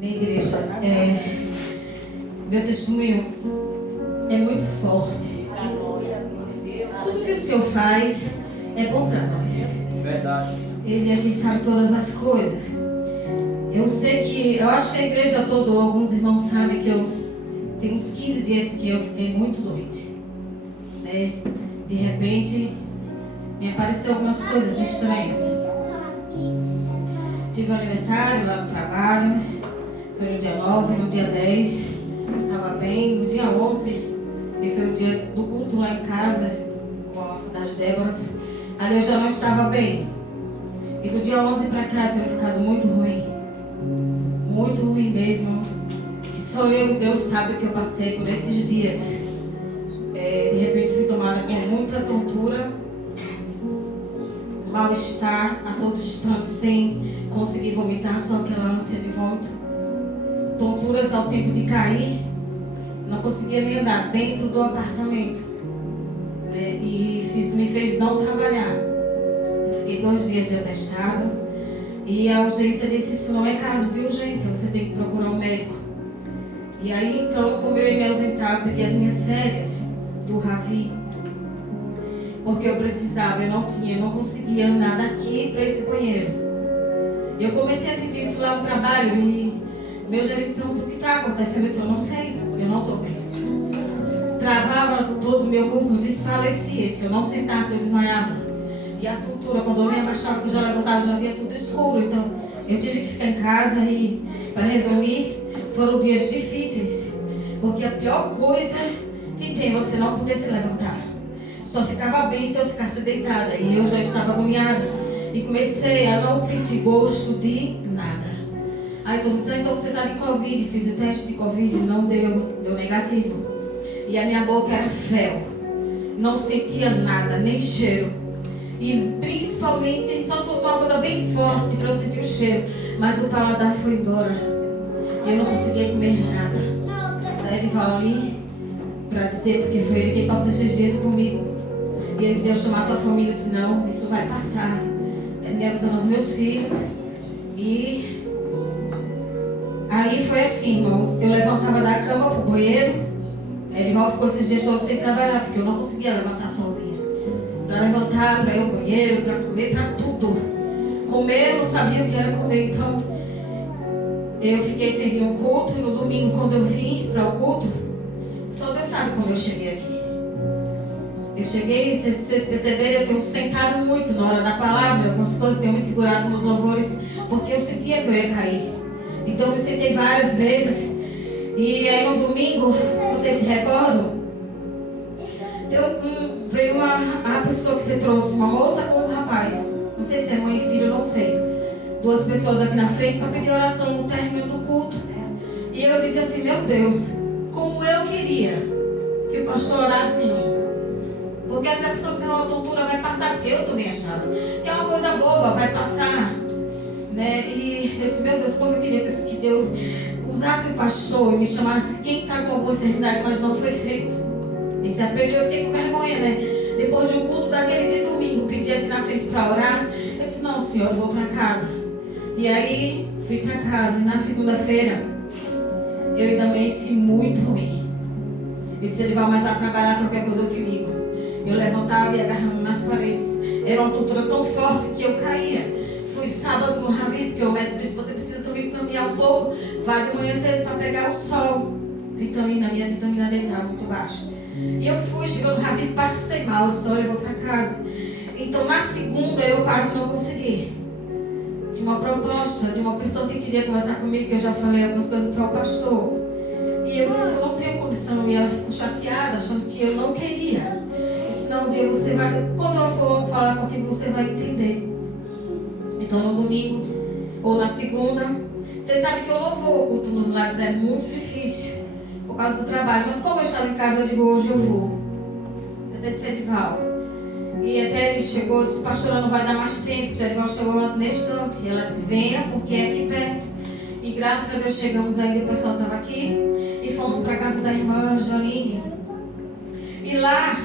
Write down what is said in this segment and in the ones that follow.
Minha igreja, meu testemunho é muito forte. Tudo que o Senhor faz é bom para nós. Verdade. Ele é quem sabe todas as coisas. Eu acho que a igreja toda, ou alguns irmãos sabem que eu tenho uns 15 dias que eu fiquei muito doente. De repente, me apareceram algumas coisas estranhas. Tive um aniversário lá no trabalho, foi no dia 9, no dia 10, estava bem. No dia 11, que foi o dia do culto lá em casa, com a das Déboras, ali eu já não estava bem. E do dia 11 para cá eu tenho ficado muito ruim mesmo. E só eu e Deus sabe o que eu passei por esses dias. De repente fui tomada com muita tontura, mal-estar a todo instante, sem conseguir vomitar, só aquela ânsia de vômito, tonturas ao tempo de cair, não conseguia nem andar dentro do apartamento, e me fez não trabalhar. Eu fiquei 2 dias de atestado e a urgência disse: isso não é caso de urgência, você tem que procurar um médico. E aí então, como eu ia me ausentar, eu peguei as minhas férias do Ravi, porque eu precisava, eu não conseguia andar daqui para esse banheiro. E eu comecei a sentir isso lá no trabalho e meu gerente perguntou: o que está acontecendo? Eu disse: eu não sei, eu não estou bem. Travava todo o meu corpo, desfalecia. Se eu não sentasse, eu desmaiava. E a tontura, quando eu me abaixava, que eu já levantava, já via tudo escuro. Então eu tive que ficar em casa e, para resumir, foram dias difíceis, porque a pior coisa que tem é você não poder se levantar. Só ficava bem se eu ficasse deitada. E eu já estava agoniada. E comecei a não sentir gosto de nada. Aí todo mundo disse: então você está de Covid. Fiz o teste de Covid, não deu negativo. E a minha boca era fel. Não sentia nada, nem cheiro. E principalmente, só se fosse uma coisa bem forte para eu sentir o cheiro. Mas o paladar foi embora. E eu não conseguia comer nada. Daí ele vai ali para dizer, porque foi ele quem passou esses dias comigo. E ele dizia: eu chamar sua família, senão isso vai passar. Ele me avisando aos meus filhos. E aí foi assim, irmãos. Eu levantava da cama pro banheiro. Ele ficou esses dias todos sem trabalhar, porque eu não conseguia levantar sozinha. Para levantar, para ir ao banheiro, para comer, para tudo. Comer, eu não sabia o que era comer. Então eu fiquei sem vir um culto. E no domingo, quando eu vim para o culto, só Deus sabe como eu cheguei aqui. Eu cheguei, se vocês perceberem, eu tenho sentado muito na hora da palavra. Algumas coisas tenho me segurado nos louvores, porque eu sentia que eu ia cair. Então eu me sentei várias vezes. E aí no domingo, se vocês se recordam, veio a pessoa que você trouxe, uma moça com um rapaz. Não sei se é mãe e filho, não sei. 2 pessoas aqui na frente para pedir oração no término do culto. E eu disse assim: meu Deus, como eu queria que o pastor orasse em mim. Porque essa pessoa que uma tontura vai passar, porque eu também achava que é uma coisa boba, vai passar. E eu disse: meu Deus, como eu queria que Deus usasse o pastor e me chamasse quem está com alguma enfermidade, mas não foi feito. Esse apelo eu fiquei com vergonha, Depois de um culto daquele de domingo, pedi aqui na frente para orar. Eu disse: não, senhor, eu vou para casa. E aí fui para casa. E na segunda-feira eu ainda amanheci muito ruim. Eu disse: ele vai mais a trabalhar, qualquer coisa eu te ligo. Eu levantava e agarrando nas paredes. Era uma tontura tão forte que eu caía. Fui sábado no Ravi, porque o médico disse: você precisa também caminhar um pouco. Vai de manhã cedo para pegar o sol. Minha vitamina D estava muito baixa. E eu fui, chegou no Ravi, passei mal. Eu disse: olha, eu vou para casa. Então na segunda eu quase não consegui. Tinha uma proposta de uma pessoa que queria conversar comigo, que eu já falei algumas coisas para o pastor. E eu disse: eu não tenho condição. E ela ficou chateada, achando que eu não queria. E disse: não, Deus, você vai, quando eu for falar contigo, você vai entender. Então no domingo, ou na segunda, vocês sabem que eu não vou ao culto nos lares, é muito difícil, por causa do trabalho. Mas como eu estava em casa, eu digo: hoje eu vou. Até Edival. E até ele chegou, disse: pastora, não vai dar mais tempo. Edival chegou nesse instante. E ela disse: venha, porque é aqui perto. E graças a Deus chegamos aí, o pessoal estava aqui. E fomos para a casa da irmã Janine. E lá,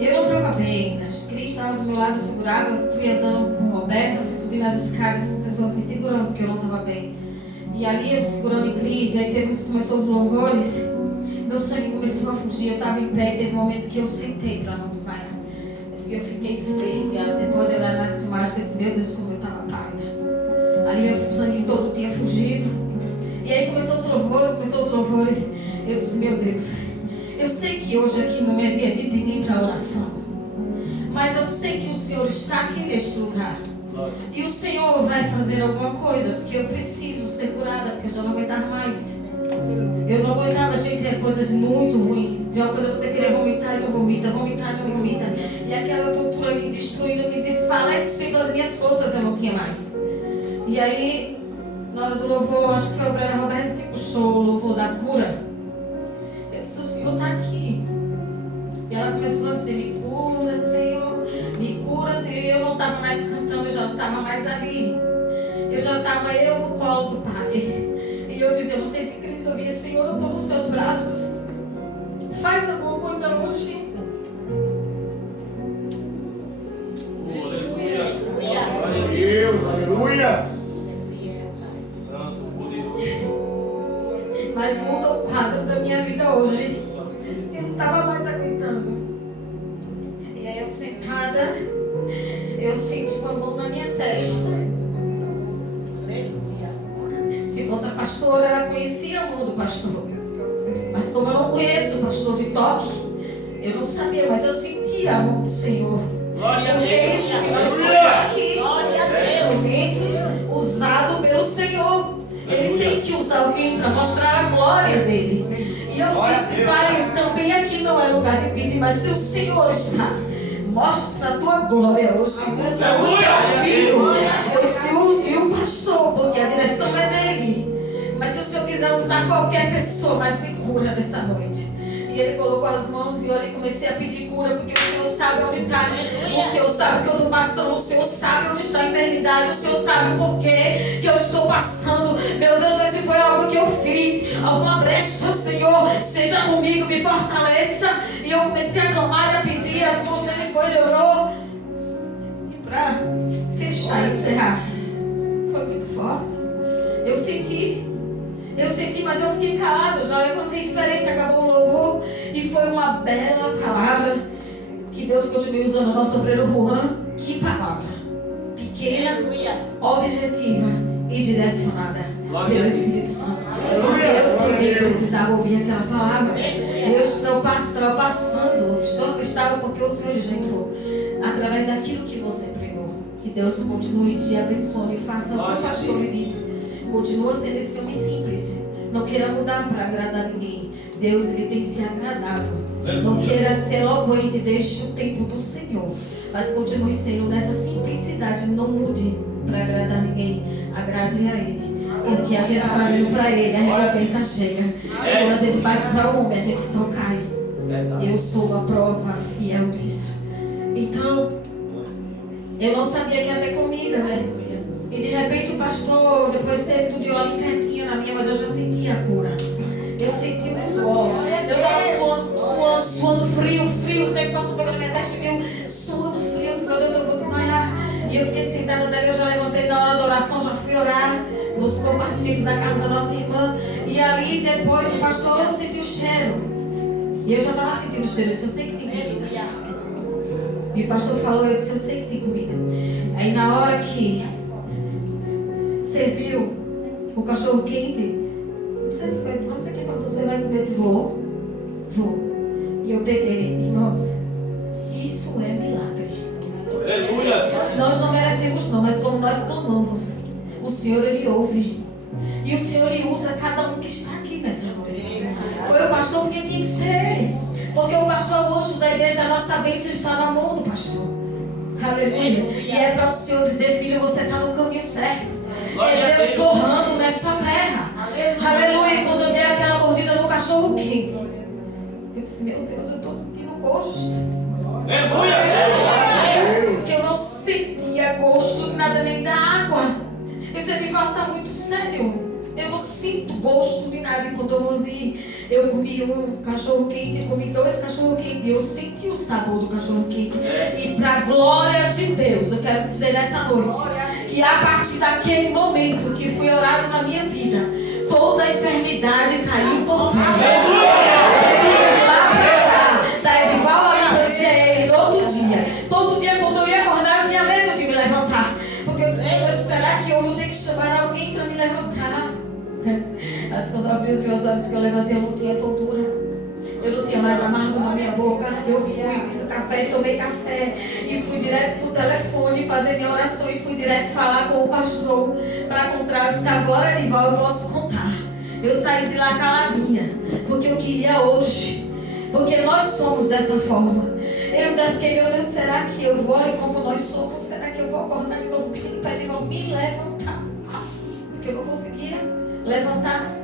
eu não estava bem. A Cris estava do meu lado, segurava. Eu fui andando com o Roberto, fui subindo as escadas, as pessoas me segurando, porque eu não estava bem. E ali eu segurando em crise, aí começou os louvores, meu sangue começou a fugir, eu estava em pé e teve um momento que eu sentei para não desmaiar. Eu fiquei verde, você pode olhar nas imagens e dizer, meu Deus, como eu estava pálida. Ali meu sangue todo tinha fugido. E aí começou os louvores, eu disse, meu Deus, eu sei que hoje aqui não é dia de pedir para oração, mas eu sei que o Senhor está aqui neste lugar. E o Senhor vai fazer alguma coisa, porque eu preciso ser curada, porque eu já não aguentava mais. Eu não aguentava, gente, é coisas muito ruins. A pior coisa é você querer vomitar e não vomita, vomitar e não vomita. E aquela tortura me destruindo, me desfalecendo as minhas forças, eu não tinha mais. E aí, na hora do louvor, acho que foi a Bruna Roberta que puxou o louvor da cura. Eu disse, o Senhor está aqui. E ela começou a dizer, me cura, Senhor, me cura, Senhor. E eu não estava mais cantando, eu já não estava mais ali. Eu já estava no colo do Pai. E eu dizia, não sei se Cristo ouvia, Senhor, eu estou nos seus braços. Faz alguma coisa hoje. Aleluia. Glória a Deus, aleluia. Santo, poderoso. Mas muda o quadro da minha vida hoje. Eu não estava mais aguentando. E aí eu sentada, eu senti uma mão na minha testa. Se fosse a pastora, ela conhecia a mão do pastor. Mas como eu não conheço o pastor de toque, eu não sabia, mas eu sentia a mão do Senhor. Porque é isso que nós somos aqui. Instrumentos usados pelo Senhor. Ele tem que usar alguém para mostrar a glória dele. E eu disse, Pai, também aqui não é lugar de pedir, mas se o Senhor está, mostra a tua glória hoje. Usa o teu filho. Eu disse, use o pastor, porque a direção é dele. Mas se o Senhor quiser usar qualquer pessoa, mas me cura nessa noite. E ele colocou as mãos e eu ali comecei a pedir cura, porque o Senhor sabe onde está. O Senhor sabe o que eu estou passando. O Senhor sabe onde está a enfermidade. O Senhor sabe por que eu estou passando. Meu Deus, mas se foi algo que eu fiz, alguma brecha, Senhor, seja comigo, me fortaleça. E eu comecei a clamar e a pedir. As mãos dele foi, ele orou. E para fechar e encerrar, foi muito forte. Eu senti, mas eu fiquei calado, já levantei diferente, acabou o louvor e foi uma bela palavra que Deus continue usando o nosso obreiro Juan. Que palavra pequena, objetiva e direcionada pelo Espírito Santo, porque eu também precisava ouvir aquela palavra. Eu estava passando, estava porque o Senhor já entrou através daquilo que você pregou. Que Deus continue te abençoando e faça o que o pastor lhe disse. Continua sendo esse homem simples. Não queira mudar para agradar ninguém. Deus, ele tem se agradado. Não queira ser eloquente, deixe o tempo do Senhor. Mas continue sendo nessa simplicidade. Não mude para agradar ninguém. Agrade a Ele. Porque a gente fazendo para Ele, a recompensa chega. E quando a gente faz para o homem, a gente só cai. Eu sou uma prova fiel disso. Então, eu não sabia que ia ter comida, né? E de repente o pastor, depois teve tudo de óleo quietinho na minha, mas eu já sentia a cura. Eu senti o suor. Eu estava suando frio. Sei que o pastor pegou na minha testa e viu suando frio. Eu disse, meu Deus, eu vou desmaiar. E eu fiquei sentada dali, eu já levantei na hora da oração, já fui orar nos compartimentos da casa da nossa irmã. E ali depois o pastor sentiu o cheiro. E eu já estava sentindo o cheiro, eu disse, eu sei que tem comida. E o pastor falou, eu disse, eu sei que tem comida. Aí na hora que serviu o cachorro quente, não sei se foi você que perguntou, você vai comer? Eu disse, vou. E eu peguei, irmãos, isso é milagre. Aleluia. Nós não merecemos não, mas como nós clamamos, o Senhor, Ele ouve. E o Senhor, Ele usa cada um que está aqui nessa noite. Foi o pastor porque tinha que ser ele. Porque o pastor é o anjo da igreja, a nossa bênção está na mão do pastor. Aleluia. E é para o Senhor dizer, filho, você está no caminho certo. É Deus sorrando nesta terra. Aleluia. E quando eu dei aquela mordida no cachorro quente, eu disse, meu Deus, eu estou sentindo gosto. Porque eu não sentia gosto de nada, nem da água. Eu disse, Edivaldo, está muito sério. Eu não sinto gosto de nada. E quando eu mordi, eu comi um cachorro quente, comi 2 cachorro quentes. E eu senti o sabor do cachorro quente. E para a glória de Deus, eu quero dizer nessa noite que a partir daquele momento que fui orado na minha vida, toda a enfermidade caiu por terra. Bebi de lá pra cá. Da Edival ali pra dizer a ele no outro dia. Todo dia quando eu ia acordar, eu tinha medo de me levantar. Porque eu disse, será que eu vou ter que chamar alguém para me levantar? Mas quando eu abri os meus olhos que eu levantei, eu não tinha tontura. Eu não tinha mais amargo na minha boca. Eu fui, fiz o café, tomei café. E fui direto pro telefone fazer minha oração. E fui direto falar com o pastor para contar. Eu disse, agora, Edival, eu posso contar. Eu saí de lá caladinha. Porque eu queria hoje. Porque nós somos dessa forma. Eu ainda fiquei, meu Deus, será que eu vou? Olha como nós somos. Será que eu vou acordar de novo pedindo para Edival me levantar? Porque eu não conseguia levantar.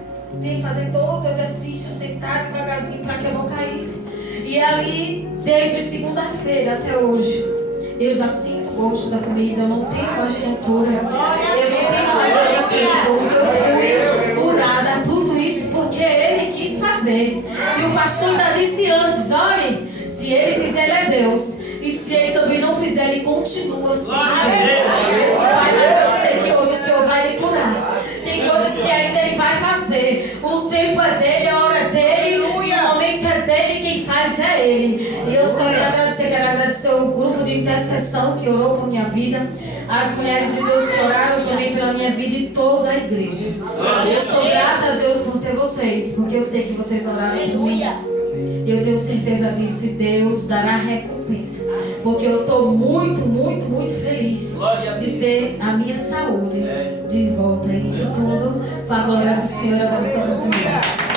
Tem que fazer todo o exercício, sentar devagarzinho para que eu não caísse. E ali, desde segunda-feira até hoje, eu já sinto o gosto da comida, eu não tenho mais tontura, eu não tenho mais ânsia de vômito. Eu fui curada, tudo isso porque ele quis fazer. E o pastor ainda disse antes, olhe, se ele fizer, ele é Deus. E se ele também não fizer, ele continua sendo Deus. Pai, mas eu sei que hoje o Senhor vai me curar. Tem coisas que ainda ele vai fazer. O tempo é dele, a hora é dele, o momento é dele, quem faz é ele. E eu só quero agradecer o grupo de intercessão que orou por minha vida, as mulheres de Deus que oraram também pela minha vida e toda a igreja. Eu sou grata a Deus por ter vocês, porque eu sei que vocês oraram por mim. Eu tenho certeza disso e Deus dará recompensa. Porque eu estou muito, muito, muito feliz de ter a minha saúde de volta. Isso tudo para a glória do Senhor, agora só no final.